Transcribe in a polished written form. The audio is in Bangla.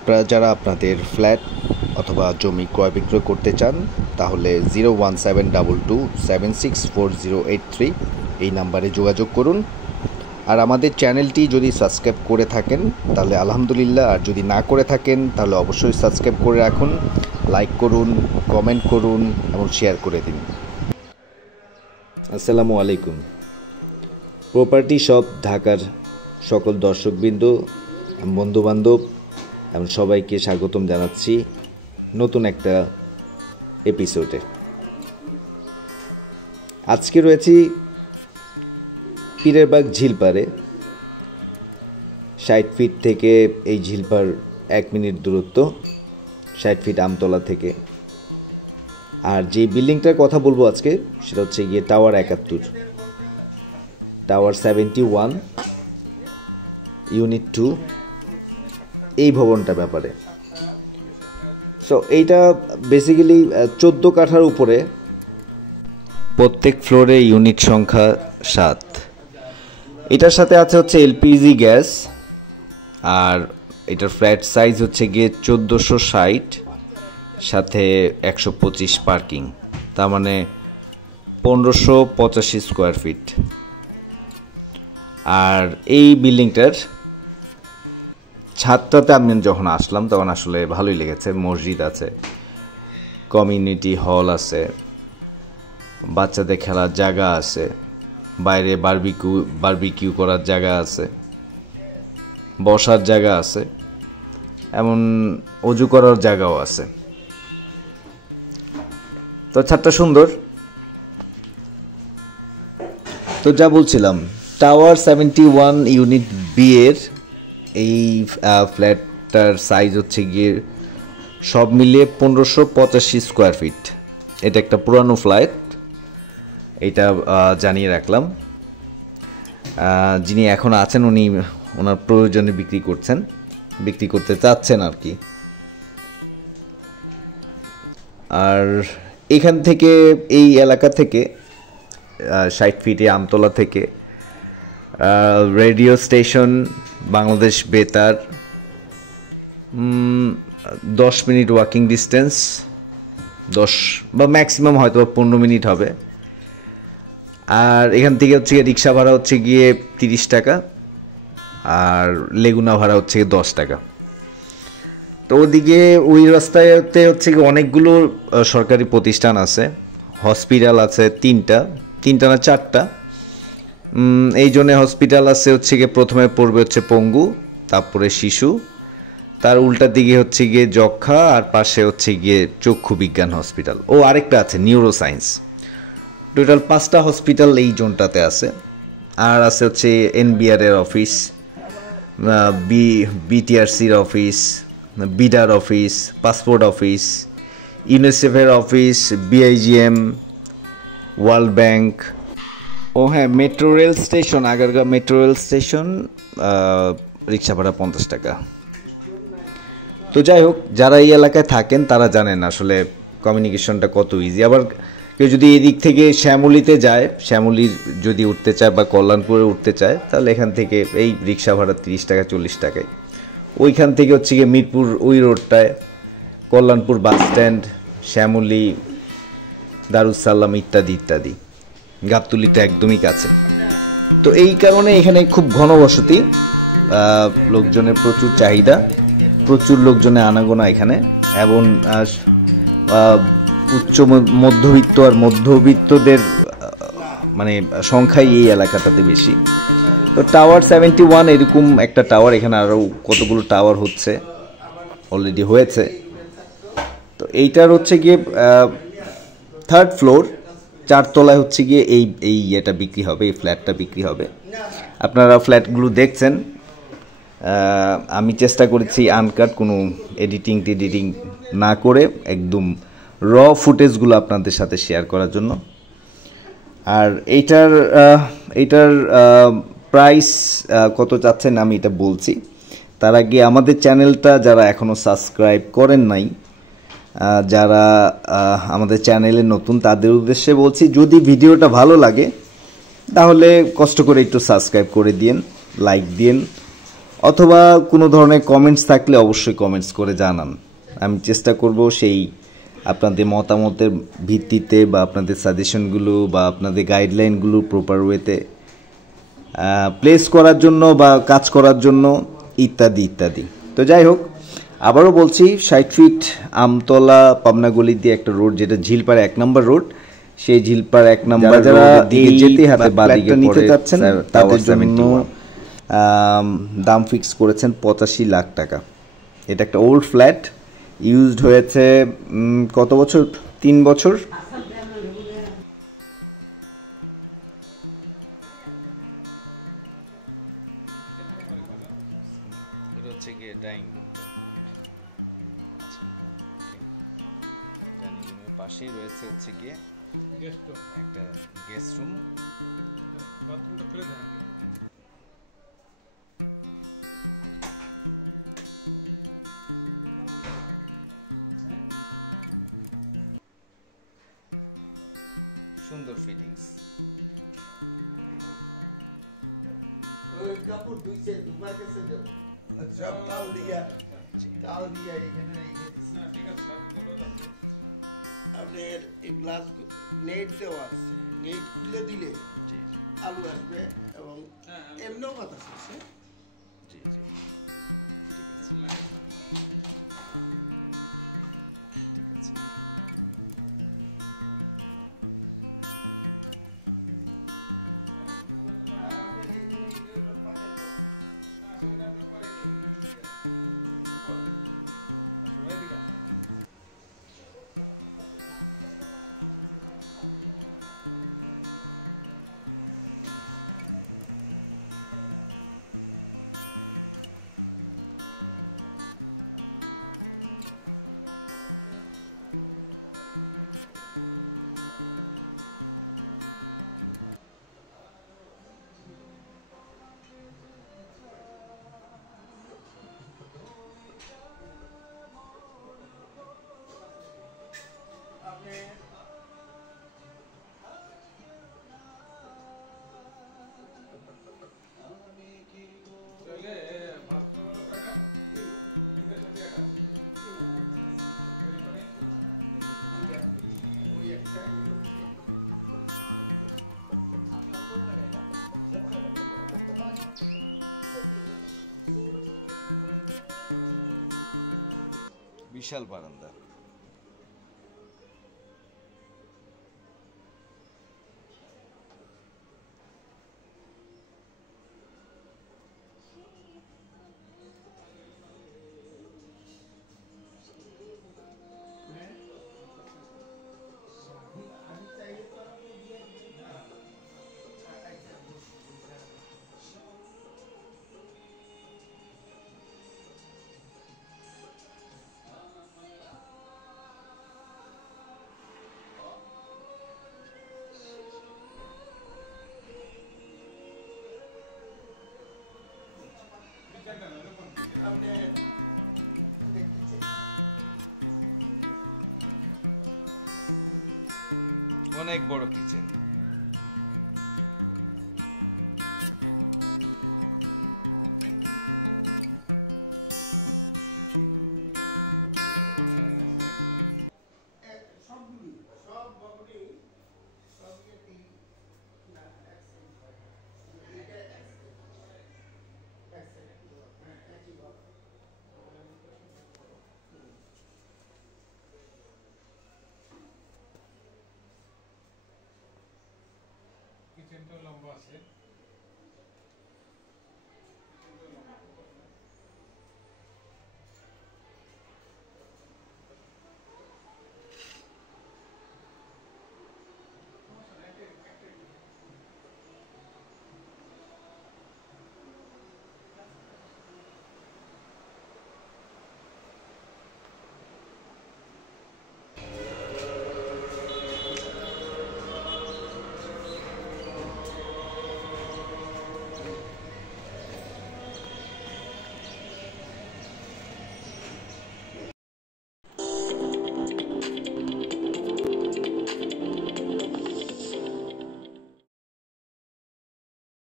আপনারা যারা আপনাদের ফ্ল্যাট অথবা জমি ক্রয় বিক্রয় করতে চান তাহলে 01722764083 এই নাম্বারে যোগাযোগ করুন। আর আমাদের চ্যানেলটি যদি সাবস্ক্রাইব করে থাকেন তাহলে আলহামদুলিল্লাহ, আর যদি না করে থাকেন তাহলে অবশ্যই সাবস্ক্রাইব করে রাখুন, লাইক করুন, কমেন্ট করুন এবং শেয়ার করে দিন। আসসালামু আলাইকুম। প্রপার্টি শপ ঢাকার সকল দর্শকবৃন্দ, বন্ধুবান্ধব এবং সবাইকে স্বাগতম জানাচ্ছি নতুন একটা এপিসোডে। আজকে রয়েছি পীরেরবাগ ঝিলপাড়ে। 60 ফিট থেকে এই ঝিলপাড় 1 মিনিট দূরত্ব, 60 ফিট আমতলা থেকে। আর যে বিল্ডিংটার কথা বলবো আজকে সেটা হচ্ছে গিয়ে টাওয়ার 71, টাওয়ার 71, ইউনিট 2, এই ভবনটার ব্যাপারে। সো এইটা বেসিক্যালি 14 কাঠার উপরে, প্রত্যেক ফ্লোরে ইউনিট সংখ্যা 7। এটার সাথে আছে হচ্ছে এলপিজি গ্যাস, আর এটার ফ্ল্যাট সাইজ হচ্ছে গিয়ে 1460, সাথে 125 পার্কিং, তার মানে 1585 স্কোয়ার ফিট। আর এই বিল্ডিংটার ছাদটাতে আমি যখন আসলাম তখন আসলে ভালোই লেগেছে। মসজিদ আছে, কমিউনিটি হল আছে, বাচ্চাদের খেলার জায়গা আছে, বাইরে বারবিকিউ করার জায়গা আছে, বসার জায়গা আছে, এমন অজু করার জায়গাও আছে। তো ছাদটা সুন্দর। তো যা বলছিলাম, টাওয়ার 71 ইউনিট বি এর এই ফ্ল্যাটটার সাইজ হচ্ছে গিয়ে সব মিলিয়ে 1585 স্কোয়ার ফিট। এটা একটা পুরানো ফ্ল্যাট, এটা জানিয়ে রাখলাম। যিনি এখন আছেন উনি ওনার প্রয়োজনে বিক্রি করতে চাচ্ছেন আর কি। আর এখান থেকে, এই এলাকা থেকে 60 ফিটে আমতলা থেকে রেডিও স্টেশন বাংলাদেশ বেতার 10 মিনিট ওয়াকিং ডিস্টেন্স, 10 বা ম্যাক্সিমাম হয়তো 15 মিনিট হবে। আর এখান থেকে হচ্ছে রিক্সা ভাড়া হচ্ছে গিয়ে 30 টাকা, আর লেগুনা ভাড়া হচ্ছে 10 টাকা। তো ওদিকে ওই রাস্তাতে হচ্ছে অনেকগুলো সরকারি প্রতিষ্ঠান আছে, হসপিটাল আছে 3টা না 4টা। এই জন্য হসপিটাল আছে হচ্ছে গিয়ে প্রথমে পড়বে হচ্ছে পঙ্গু, তারপরে শিশু, তার উল্টা দিকে হচ্ছে গিয়ে যক্ষা, আর পাশে হচ্ছে গিয়ে চক্ষু বিজ্ঞান হসপিটাল, ও আরেকটা আছে নিউরো সায়েন্স। টোটাল 5টা হসপিটাল এই জোনটাতে আছে। আর আছে হচ্ছে এনবিআর এর অফিস, বিটিআরসির অফিস, বিডার অফিস, পাসপোর্ট অফিস, ইউনিসেফ এর অফিস, বিআইজিএম, ওয়ার্ল্ড ব্যাংক। ও হ্যাঁ, metro rail station, Agargaon metro rail station, রিক্সা ভাড়া 50 টাকা। তো যাই হোক, যারা এই এলাকায় থাকেন তারা জানেন আসলে কমিউনিকেশনটা কত ইজি। আবার কেউ যদি এদিক থেকে শ্যামলীতে যায়, শ্যামলী যদি উঠতে চায় বা কল্যাণপুরে উঠতে চায়, তাহলে এখান থেকে এই রিক্সা ভাড়া 30 টাকা 40 টাকায়। ওইখান থেকে হচ্ছে গিয়ে মিরপুর ওই রোডটায় কল্যাণপুর বাস স্ট্যান্ড, শ্যামলী, দারুসালাম ইত্যাদি ইত্যাদি। গাবতলীটা একদমই কাছে। তো এই কারণে এখানে খুব ঘনবসতি, লোকজনের প্রচুর চাহিদা, প্রচুর লোকজনের আনাগোনা এখানে, এবং উচ্চ মধ্যবিত্ত আর মধ্যবিত্তদের মানে সংখ্যাই এই এলাকাটাতে বেশি। তো টাওয়ার 71 এরকম একটা টাওয়ার, এখানে আরো কতগুলো টাওয়ার হচ্ছে, অলরেডি হয়েছে। তো এইটার হচ্ছে গিয়ে 3rd ফ্লোর, 4 তলায় হচ্ছে গিয়ে এই এটা বিক্রি হবে, এই ফ্ল্যাটটা বিক্রি হবে। আপনারা ফ্ল্যাটগুলো দেখছেন, আমি চেষ্টা করেছি আনকাট, কোনো এডিটিং না করে একদম র ফুটেজগুলো আপনাদের সাথে শেয়ার করার জন্য। আর এইটার প্রাইস কত চাচ্ছেন আমি এটা বলছি। তার আগে আমাদের চ্যানেলটা যারা এখনও সাবস্ক্রাইব করেন নাই, যারা আমাদের চ্যানেলে নতুন, তাদের উদ্দেশ্যে বলছি, যদি ভিডিওটা ভালো লাগে তাহলে কষ্ট করে একটু সাবস্ক্রাইব করে দিন, লাইক দিন, অথবা কোনো ধরনের কমেন্টস থাকলে অবশ্যই কমেন্টস করে জানান। আমি চেষ্টা করব সেই আপনাদের মতামতের ভিত্তিতে বা আপনাদের সাজেশনগুলো বা আপনাদের গাইডলাইনগুলো প্রপার ওয়েতে প্লেস করার জন্য বা কাজ করার জন্য ইত্যাদি ইত্যাদি। তো যাই হোক, আবারও বলছি 60 ফিট আমতলা পাবনা গলি দিয়ে একটা রোড, যেটা ঝিলপাড়া 1 নম্বর রোড, সেই ঝিলপাড়া 1 নম্বর যারা দিকে যেতে হাতে বাদিকে নিতে যাচ্ছেন তাদের জন্য দাম ফিক্স করেছেন 85 লাখ টাকা। এটা একটা ওল্ড ফ্ল্যাট, ইউজড হয়েছে কত বছর? 3 বছর। নেট দেওয়া নেট খুলে দিলে আলু আসবে এবং এমনিও বাতাস আছে। বিশাল বারান্দা। অনেক বড় কিচেন। কিচেনটা লম্বা আছে।